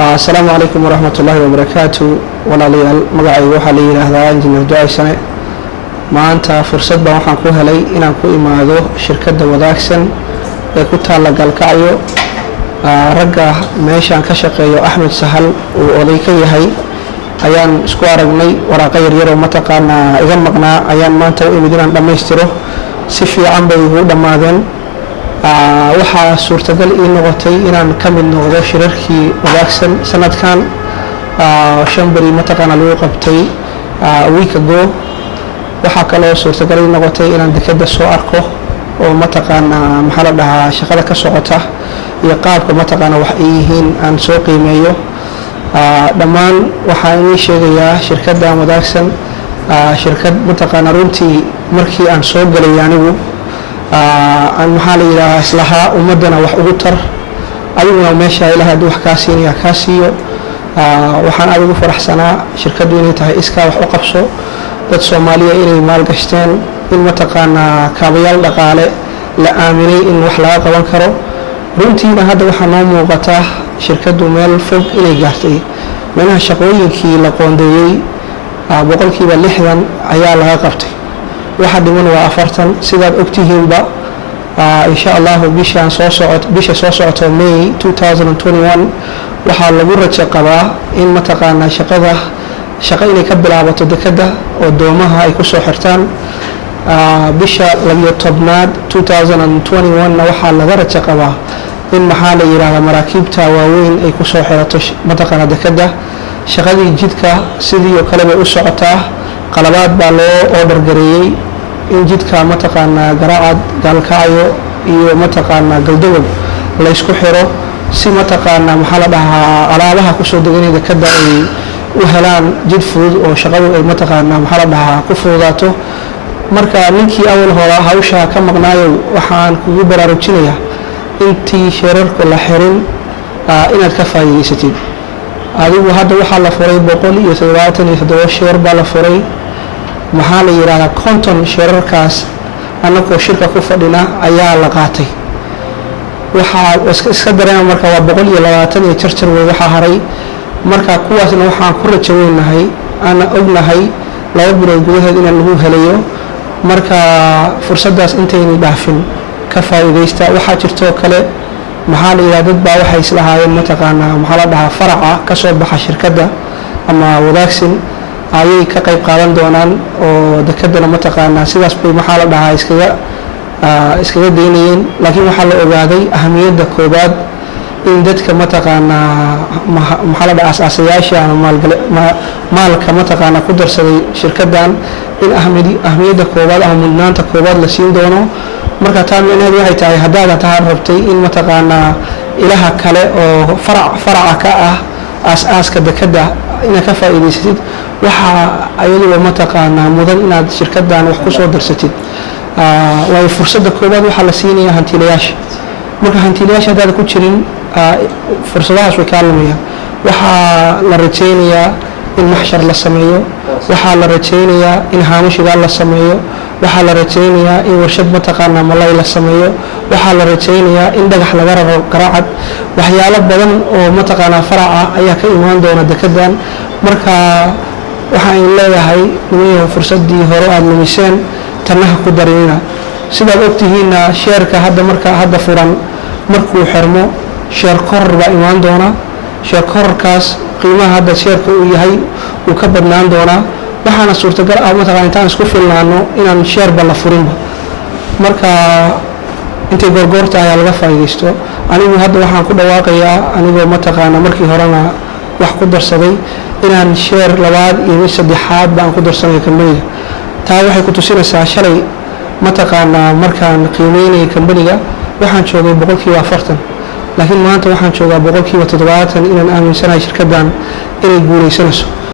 السلام عليكم ورحمة الله وبركاته. ولا ليال مقعي وحلي هذا إنجنير دعي سنة ما أنت فرصة بوحنا كوها لي إن أكو إمادو شركة وداكسن كنت على الكعيو رجع ماشي عن كشقي أحمد سهل وذيكي هاي أيام سكوار جني ورقي يرو متقنا إذا مقنا أيام ما أنت وإمدنا لما يستره سفي عم بيهود ماذن waxaa suurtagal ii noqotay inaan ka mid noqdo shirarkii wadaagsan sanadkan shan bari mataqaana lagu qabtay week ago. waxaa kaloo suurtagal ii noqotay inaan dekada soo arko oo mataqaana maxaa la dhahaa shaqada ka socota iyo qaabka mataqaana wax ay yihiin aan soo qiimeeyo. dhammaan waxaan inii sheegayaa shirkaddan wadaagsan shirkad mataqaana runtii markii aan soo galay anigu aan maxaa la yiraahdaa islaha ummadana wax ugu tar ayaguna meesha ilaahay wax ka siinaya ka siiyo. waxaan aad ugu faraxsanaa shirkadu inay tahay iska wax u qabso dad Soomaaliya inay maal gashteen in mataqaana kaabayaal dhaqaale la aaminay in wax laga qaban karo. runtiina hadda waxa noo muuqata shirkadu meel fog inay gaartay meelaha shaqooyinkii la qoondeeyay boqolkiiba 60 ayaa laga qabtay. waxa dhiman waa 40 sidaad ogtihiinba insha Allah bisha soo socoto May 2021 waxaa lagu rajo qabaa in mataqaana shaqo inay ka bilaabato dekada oo doomaha ay ku soo xirtaan bisha 12aad 2021 waxaa laga rajo qabaa in maxaa la yiraahdaa maraakiibta waaweyn ay ku soo xirato mataqaana dekada. shaqadii jidka sidii oo kale bay u socotaa qalabaad baa loo order gareeyay in jidka mataqaana garaacad galkaayo iyo mataqaana galdow la isku xiro si mataqaana maxaa la dhahaa alaabaha ku soo deganay dekada ay u helaan jid fudud oo shaqadu ay mataqaana maxaa la dhahaa ku fududaato. marka ninkii awal hore hawsha ka maqnaayo waxaan kugu baraarujinayaa intii shirarka la xirin inaad ka faa'iideysatid. adigu hadda waxaa la furay 177 shir baa la furay maxaa la yiraahdaa konton shirarkaas anagoo shirka ku fadhina ayaa la qaatay. waxaa iska dareema marka waa 120 iyo jarjar way waxa haray marka kuwaasna waxaan ku rajaynahay ana ognahay 2 bilood gudaheed inaan lagu helayo. marka fursadaas intayni dhaafin ka faa'iideysta. waxaa jirto kale maxaa la yiraahdaa dad baa waxay islahaayeen mataqaana maxaa la dhahaa faraca ka soo baxa shirkadda ama wadaagsan ayay ka qayb qaadan doonaan oo dekadana mataqaana sidaas bay maxaa la dhahaa iskaga deynayeen. laakiin waxaa la ogaaday ahamiyadda koobaad in dadka mataqaana maxaa la dhahaa asaasayaasha ama maalka mataqaana ku darsaday shirkaddan in ahamiyadda koobaad ama mudnaanta koobaad la siin doono. marka taa micnaheedu waxay tahay haddaad tahay rabtay in mataqaana ilaha kale oo faraca ka ah aasaaska dekada inaad ka faa'iideysatid waxa ayaduba mataqaana mudan inaad shirkaddan wax ku soo darsatid. way fursadda koobaad waxa la siinayaa hantiilayaasha. marka hantiilayaasha haddaad ku jirin fursadahaas way ka lumayaan. waxaa la rajaynayaa in maxshar la sameeyo, waxaa la rajaynayaa in haamushiga la sameeyo, waxaa la rajaynayaa in warshad mataqaana malay la sameeyo, waxaa la rajaynayaa in dhagax laga raro garaacad. waxyaalo badan oo mataqaana faraca ayaa ka imaan doona dekaddan. marka waxaan leeyahay nimayaha fursadii hore aad lumiseen tanaha ku dareena. sidaad ogtihiin sheerka hadda furan markuu xirmo sheer koror baa imaan doona. sheer kororkaas qiimaha hadda sheerka uu yahay uu ka badnaan doonaa. waxaana suurtagal ah mataqaana intaan isku filnaano inaan sheerba la furinba. marka intay goorgoorta ayaa laga faa'iideysto. anigu hadda waxaan ku dhawaaqayaa anigoo mataqaana markii horena wax ku darsaday inaan sheer labaad iyo saddexaad baan ku darsanay kambaniga. taa waxay ku tusinaysaa shalay mataqaana markaan qiimeynay kambaniga waxaan joogay 40%, laakiin maanta waxaan joogaa 70% inaan aaminsanahay shirkaddan inay guuleysanayso.